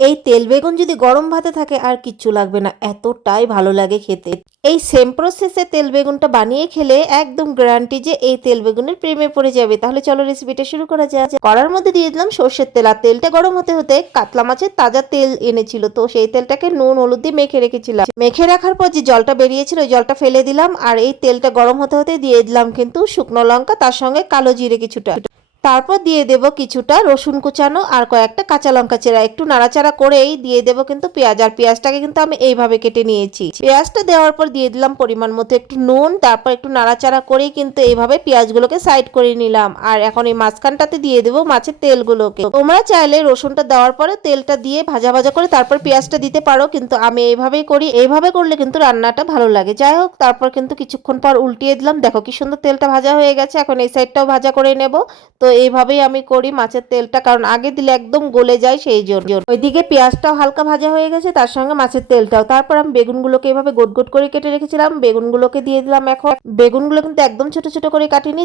এই তেল বেগুন যদি গরম ভাতে থাকে আর কিচ্ছু লাগবে না, এতটাই ভালো লাগে খেতে। এই সেম প্রসেসে তেল বেগুনটা বানিয়ে খেলে একদম গ্যারান্টি যে এই তেল বেগুনের প্রেমে পড়ে যাবে। তাহলে চলো রেসিপিটা শুরু করা যাক। কড়ার মধ্যে দিয়ে দিলাম সর্ষের তেল, আর তেলটা গরম হতে হতে কাতলা মাছের তাজা তেল এনেছিল, তো সেই তেলটাকে নুন হলুদ দিয়ে মেখে রেখেছিলাম। মেখে রাখার পর যে জলটা বেরিয়েছিল ওই জলটা ফেলে দিলাম, আর এই তেলটা গরম হতে হতে দিয়ে দিলাম কিন্তু শুকনো লঙ্কা, তার সঙ্গে কালো জিরে কিছুটা। তারপর দিয়ে দেব কিছুটা রসুন কুচানো আর কয়েকটা কাঁচা লঙ্কা চেরা। একটু নাড়াচাড়া করেই দিয়ে দেব কিন্তু পেঁয়াজ, আর পেঁয়াজটাকে কিন্তু আমি এইভাবে কেটে নিয়েছি। পেঁয়াজটা দেওয়ার পর দিয়ে দিলাম পরিমাণ মতো একটু নুন, তারপর একটু নাড়াচাড়া করেই কিন্তু এইভাবে পেঁয়াজগুলোকে সাইড করে নিলাম। আর এখন এই মাঝখানটাতে দিয়ে দেবো মাছের তেলগুলোকে। তোমরা চাইলে রসুনটা দেওয়ার পরে তেলটা দিয়ে ভাজা ভাজা করে তারপর পেঁয়াজটা দিতে পারো, কিন্তু আমি এইভাবেই করি। এইভাবে করলে কিন্তু রান্নাটা ভালো লাগে। যাই হোক, তারপর কিন্তু কিছুক্ষণ পর উল্টিয়ে দিলাম। দেখো কি সুন্দর তেলটা ভাজা হয়ে গেছে। এখন এই সাইডটাও ভাজা করে নেব। তো এইভাবেই আমি করি মাছের তেলটা, কারণ আগে দিলে একদম গলে যায়, সেই জন্য। ওইদিকে পেঁয়াজটাও হালকা ভাজা হয়ে গেছে, তার সঙ্গে মাছের তেলটাও। তারপর আমি বেগুনগুলোকে এভাবে গোট গোট করে কেটে রেখেছিলাম, বেগুনগুলোকে দিয়ে দিলাম। এখন বেগুনগুলো কিন্তু একদম ছোট ছোট করে কাটিনি,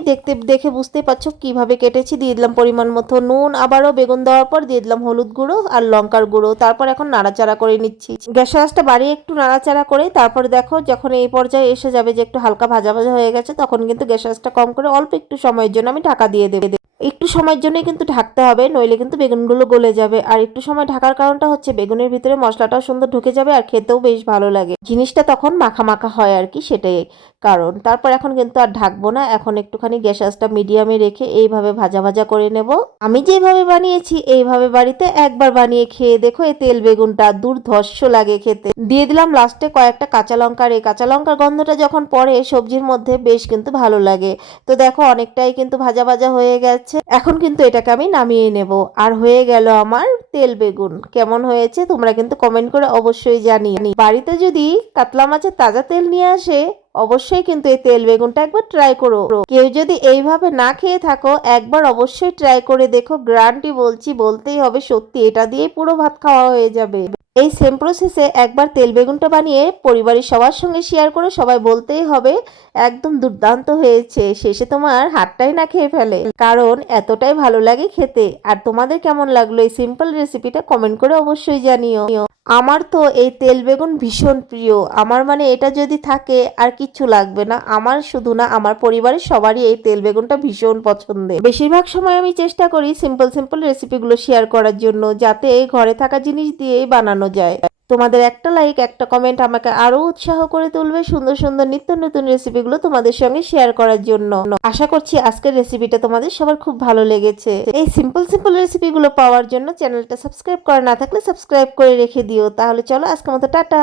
দেখে বুঝতেই পারছো কিভাবে কেটেছি। দিয়ে দিলাম পরিমাণ মতো নুন, আবারও বেগুন দেওয়ার পর দিয়ে দিলাম হলুদ গুঁড়ো আর লঙ্কার গুঁড়ো। তারপর এখন নাড়াচাড়া করে নিচ্ছি, গ্যাসের আঁচটা বাড়িয়ে একটু নাড়াচাড়া করে। তারপর দেখো যখন এই পর্যায়ে এসে যাবে যে একটু হালকা ভাজা ভাজা হয়ে গেছে, তখন কিন্তু গ্যাসের আঁচটা কম করে অল্প একটু সময়ের জন্য আমি ঢাকা দিয়ে দেবো। একটু সময়ের জন্যই কিন্তু ঢাকতে হবে, নইলে কিন্তু বেগুনগুলো গলে যাবে। আর একটু সময় ঢাকার কারণটা হচ্ছে বেগুনের ভিতরে মশলাটাও সুন্দর ঢুকে যাবে আর খেতেও বেশ ভালো লাগে, জিনিসটা তখন মাখা মাখা হয় আর কি, সেটাই কারণ। তারপর এখন কিন্তু আর ঢাকবো না, এখন একটুখানি গ্যাস আঁচটা মিডিয়ামে রেখে এইভাবে ভাজা ভাজা করে নেব। আমি যেভাবে বানিয়েছি এইভাবে বাড়িতে একবার বানিয়ে খেয়ে দেখো, এই তেল বেগুনটা দুর্ধর্ষ লাগে খেতে। দিয়ে দিলাম লাস্টে কয়েকটা কাঁচা লঙ্কা, আর এই কাঁচা লঙ্কার গন্ধটা যখন পড়ে সবজির মধ্যে বেশ কিন্তু ভালো লাগে। তো দেখো অনেকটাই কিন্তু ভাজা ভাজা হয়ে গেছে, এখন কিন্তু এটাকে আমি নামিয়ে নেব। আর হয়ে গেল আমার তেল বেগুন। কেমন হয়েছে তোমরা কিন্তু কমেন্ট করে অবশ্যই জানিও। বাড়িতে যদি কাতলা মাছের তাজা তেল নিয়ে আসে, অবশ্যই কিন্তু এই তেল বেগুনটা একবার ট্রাই করো। কেউ যদি এইভাবে না খেয়ে থাকো, একবার অবশ্যই ট্রাই করে দেখো। গ্যারান্টি বলছি, বলতেই হবে সত্যি, এটা দিয়ে পুরো ভাত খাওয়া হয়ে যাবে। এই সেম প্রসেসে একবার তেল বেগুনটা বানিয়ে পরিবারের সবার সঙ্গে শেয়ার করে সবাই বলতেই হবে একদম দুর্দান্ত হয়েছে। শেষে তোমার হাতটাই না খেয়ে ফেলে, কারণ এতটাই ভালো লাগে খেতে। আর তোমাদের কেমন লাগলো এই সিম্পল রেসিপিটা কমেন্ট করে অবশ্যই জানিও। আমার তো এই তেল বেগুন ভীষণ প্রিয়। আমার মানে এটা যদি থাকে আর কিচ্ছু লাগবে না। আমার শুধু না, আমার পরিবারের সবারই এই তেল বেগুনটা ভীষণ পছন্দের। বেশিরভাগ সময় আমি চেষ্টা করি সিম্পল সিম্পল রেসিপিগুলো শেয়ার করার জন্য, যাতে ঘরে থাকা জিনিস দিয়েই বানানো যায়। তোমাদের একটা লাইক একটা কমেন্ট আমাকে আরো উৎসাহ করে তুলবে সুন্দর সুন্দর নিত্য নতুন রেসিপিগুলো তোমাদের সঙ্গে শেয়ার করার জন্য। আশা করছি আজকের রেসিপিটা তোমাদের সবার খুব ভালো লেগেছে। এই সিম্পল সিম্পল রেসিপিগুলো পাওয়ার জন্য চ্যানেলটা সাবস্ক্রাইব করা না থাকলে সাবস্ক্রাইব করে রেখে দিও। তাহলে চলো আজকের মতো টাটা।